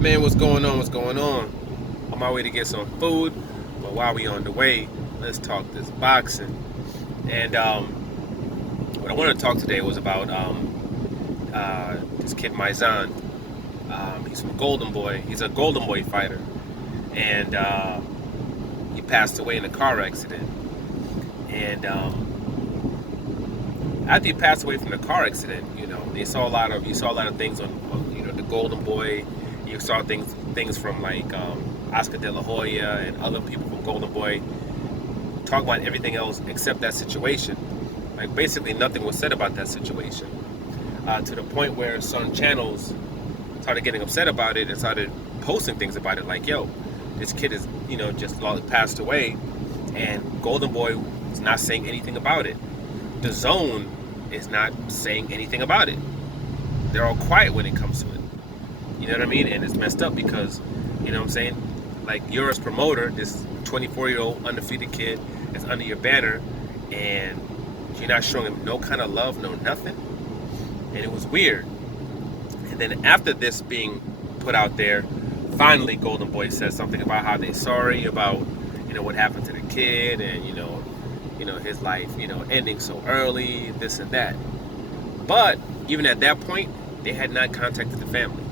Man, what's going on? What's going on? On my way to get some food, but while we on the way, let's talk this boxing. And what I wanted to talk today was about this kid Mazion. He's from Golden Boy. He's a Golden Boy fighter, and he passed away in a car accident. And after he passed away from the car accident, you saw a lot of things on the Golden Boy. You saw things from like Oscar De La Hoya and other people from Golden Boy talk about everything else except that situation. Like basically nothing was said about that situation, to the point where some channels started getting upset about it and started posting things about it. Like, yo, this kid is just passed away, and Golden Boy is not saying anything about it. The Zone is not saying anything about it. They're all quiet when it comes to it. You know what I mean? And it's messed up because, you know what I'm saying? Like, you're a promoter, this 24-year-old undefeated kid is under your banner, and you're not showing him no kind of love, no nothing. And it was weird. And then after this being put out there, finally Golden Boy says something about how they're sorry about, what happened to the kid and, his life, ending so early, this and that. But even at that point, they had not contacted the family.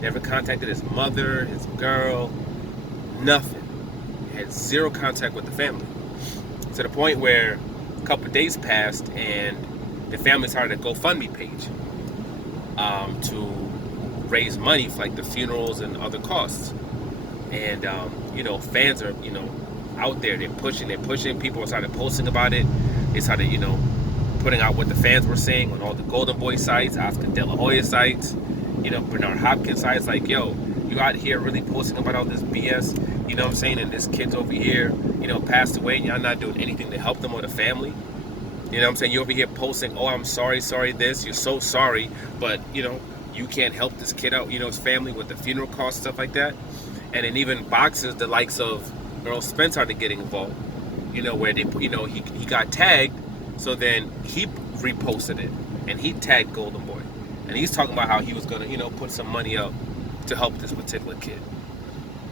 Never contacted his mother, his girl, nothing. Had zero contact with the family. To the point where a couple of days passed and the family started a GoFundMe page to raise money for like the funerals and other costs. And fans are out there. They're pushing. People started posting about it. They started putting out what the fans were saying on all the Golden Boy sites, Oscar De La Hoya sites, Bernard Hopkins sites. Like, yo, you out here really posting about all this BS, what I'm saying? And this kid's over here, passed away, and y'all not doing anything to help them or the family. You know what I'm saying? You're over here posting, oh, I'm sorry this. You're so sorry, but, you can't help this kid out, his family with the funeral costs, stuff like that. And then even boxers, the likes of Earl Spence started getting involved, where they, he got tagged, so then he reposted it, and he tagged Golden Boy. And he's talking about how he was going to, put some money up to help this particular kid.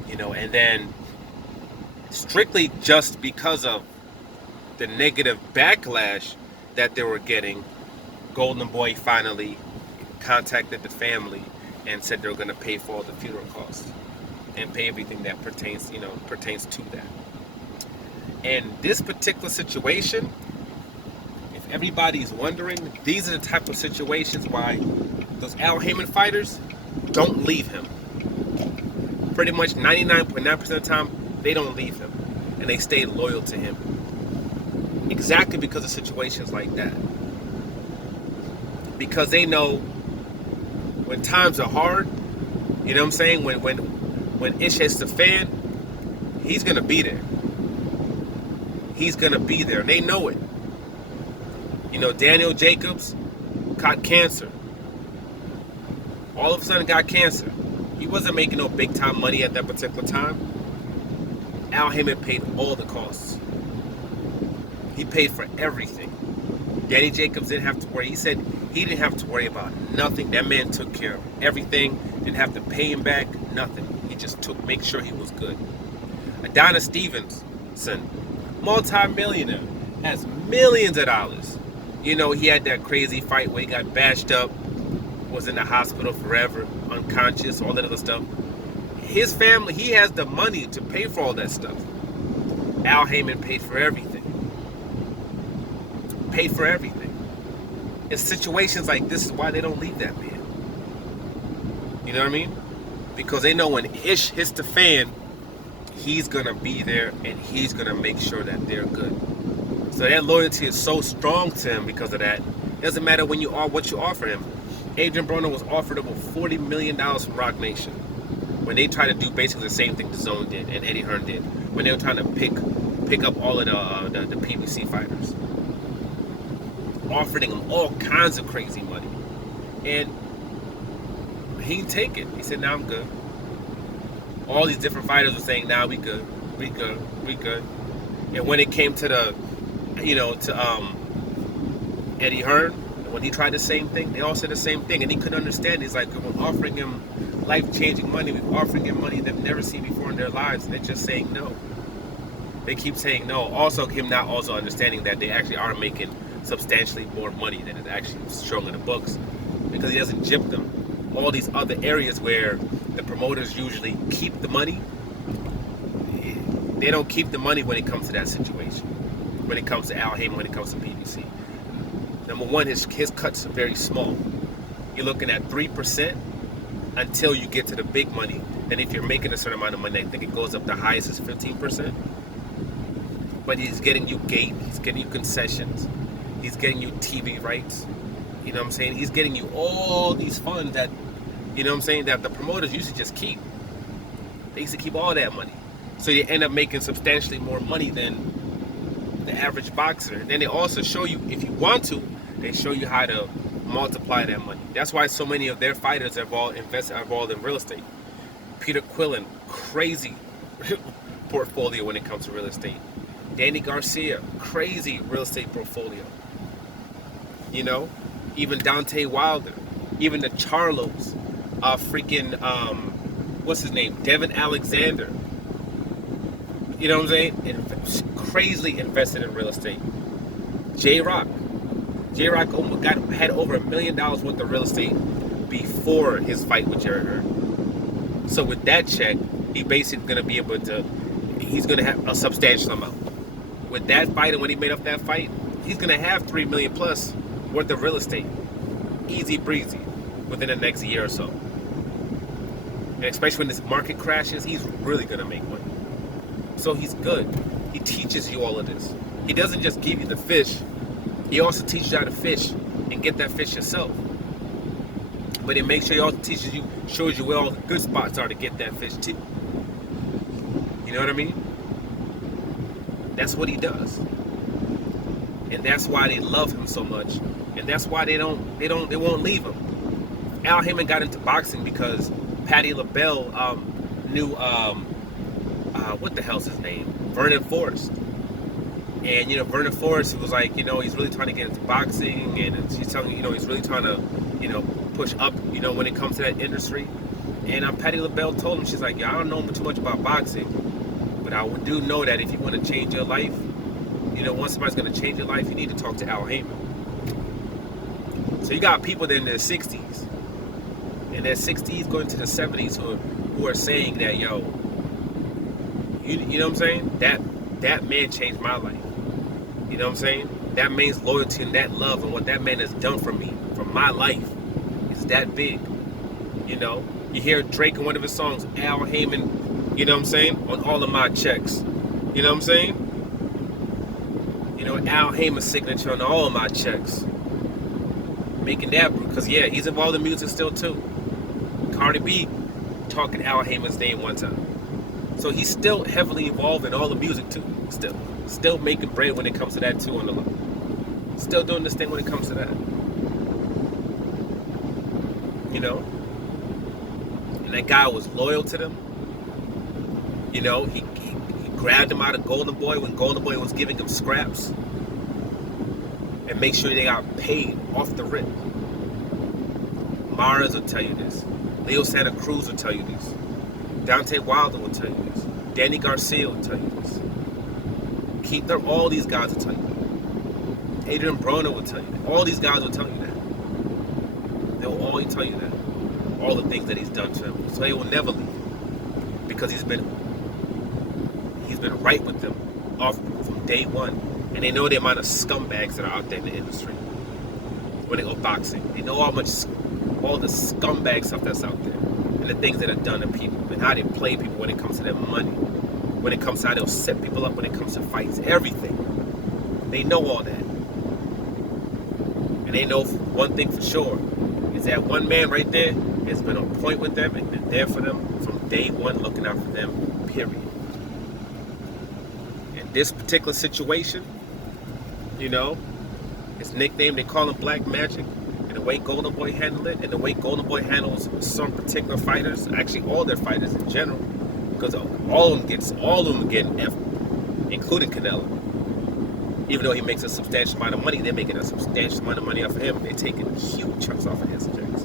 And then strictly just because of the negative backlash that they were getting, Golden Boy finally contacted the family and said they're going to pay for all the funeral costs and pay everything that pertains to that. And this particular situation, if everybody's wondering, these are the type of situations why those Al Haymon fighters don't leave him. Pretty much 99.9% of the time, they don't leave him. And they stay loyal to him. Exactly because of situations like that. Because they know when times are hard, you know what I'm saying? When ish hits the fan, he's going to be there. He's going to be there. And they know it. Daniel Jacobs caught cancer. All of a sudden got cancer. He wasn't making no big time money at that particular time. Al Haymon paid all the costs. He paid for everything. Danny Jacobs didn't have to worry. He said he didn't have to worry about nothing. That man took care of everything. Didn't have to pay him back. Nothing. He just make sure he was good. Adonis Stevenson, multi-millionaire, has millions of dollars. He had that crazy fight where he got bashed up, was in the hospital forever, unconscious, all that other stuff. His family, he has the money to pay for all that stuff. Al Haymon paid for everything. Paid for everything. In situations like this is why they don't leave that man. You know what I mean? Because they know when ish hits the fan, he's going to be there and he's going to make sure that they're good. So that loyalty is so strong to him because of that. It doesn't matter what you offer him. Adrian Broner was offered over $40 million from Rock Nation when they tried to do basically the same thing the Zone did and Eddie Hearn did when they were trying to pick up all of the PBC fighters, offering him all kinds of crazy money, and he didn't take it. He said, "Nah, I'm good." All these different fighters were saying, "Nah, we good, we good, we good." And when it came to the, Eddie Hearn, when he tried the same thing, they all said the same thing, and he couldn't understand. He's like, we're offering him life-changing money. We've offered them money they've never seen before in their lives, and they're just saying no. They keep saying no. Also, him not also understanding that they actually are making substantially more money than it's actually showing in the books, because he doesn't jip them. All these other areas where the promoters usually keep the money, they don't keep the money when it comes to that situation. When it comes to Al Haymon, when it comes to PBC. Number one, his cuts are very small. You're looking at 3% until you get to the big money. And if you're making a certain amount of money, I think it goes up, the highest is 15%. But he's getting you gate, he's getting you concessions, he's getting you TV rights. You know what I'm saying? He's getting you all these funds that, you know what I'm saying, that the promoters used to just keep. They used to keep all that money. So you end up making substantially more money than the average boxer. And then they also show you, if you want to, they show you how to multiply that money. That's why so many of their fighters have all involved in real estate. Peter Quillen, crazy portfolio when it comes to real estate. Danny Garcia, crazy real estate portfolio. You know, even Deontay Wilder, even the Charlos, what's his name, Devin Alexander. You know what I'm saying? Crazily invested in real estate. J-Rock had over $1 million worth of real estate before his fight with Jerry Heard. So with that check, he basically going to be able to, he's going to have a substantial amount. With that fight, and when he made up that fight, he's going to have $3 million plus worth of real estate. Easy breezy within the next year or so. And especially when this market crashes, he's really going to make money. So he's good. He teaches you all of this. He doesn't just give you the fish. He also teaches you how to fish and get that fish yourself. But he makes sure he also shows you where all the good spots are to get that fish too. You know what I mean? That's what he does. And that's why they love him so much. And that's why they won't leave him. Al Haymon got into boxing because Patti LaBelle knew what the hell's his name? Vernon Forrest. And, you know, Vernon Forrest was like, you know, he's really trying to get into boxing, and she's telling you know, he's really trying to, you know, push up, you know, when it comes to that industry. And Patti LaBelle told him, she's like, yeah, I don't know too much about boxing, but I do know that if you want to change your life, you know, once somebody's going to change your life, you need to talk to Al Haymon. So you got people in their 60s, in their 60s going to the 70s who are saying that, yo, you know what I'm saying? That man changed my life. You know what I'm saying? That man's loyalty and that love and what that man has done for me, for my life, is that big. You know? You hear Drake in one of his songs, Al Haymon, you know what I'm saying? On all of my checks. You know what I'm saying? You know, Al Haymon's signature on all of my checks. Making that, because yeah, he's involved in music still too. Cardi B talking Al Haymon's name one time. So he's still heavily involved in all the music too. Still making bread when it comes to that too on the low. Still doing this thing when it comes to that. You know? And that guy was loyal to them. You know, he grabbed him out of Golden Boy when Golden Boy was giving him scraps. And make sure they got paid off the rip. Mars will tell you this. Leo Santa Cruz will tell you this. Deontay Wilder will tell you this. Danny Garcia will tell you this. All these guys will tell you that. Adrian Broner will tell you that. All these guys will tell you that. They will all tell you that. All the things that he's done to him. So he will never leave. Because he's been right with them off from day one. And they know the amount of scumbags that are out there in the industry. When they go boxing. They know all the scumbag stuff that's out there. And the things that are done to people. And how they play people when it comes to their money. When it comes to how they'll set people up when it comes to fights. Everything. They know all that. And they know one thing for sure. Is that one man right there has been on point with them and been there for them from day one, looking out for them, period. In this particular situation, you know, his nickname, they call him Black Magic. And the way Golden Boy handled it, and the way Golden Boy handles some particular fighters, actually all their fighters in general, because all of them get F, including Canelo. Even though he makes a substantial amount of money, they're making a substantial amount of money off of him. They're taking huge chunks off of his checks.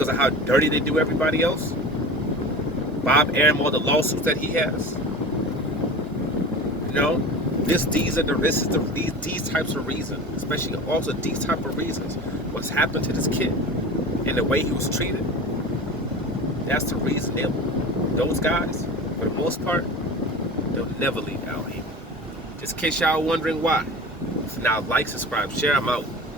because of how dirty they do everybody else. Bob Arum, all the lawsuits that he has. You know, these types of reasons, especially also these type of reasons. What's happened to this kid and the way he was treated. That's the reason those guys, for the most part, they'll never leave Al Haymon. Just in case y'all wondering why. So now like, subscribe, share, I'm out.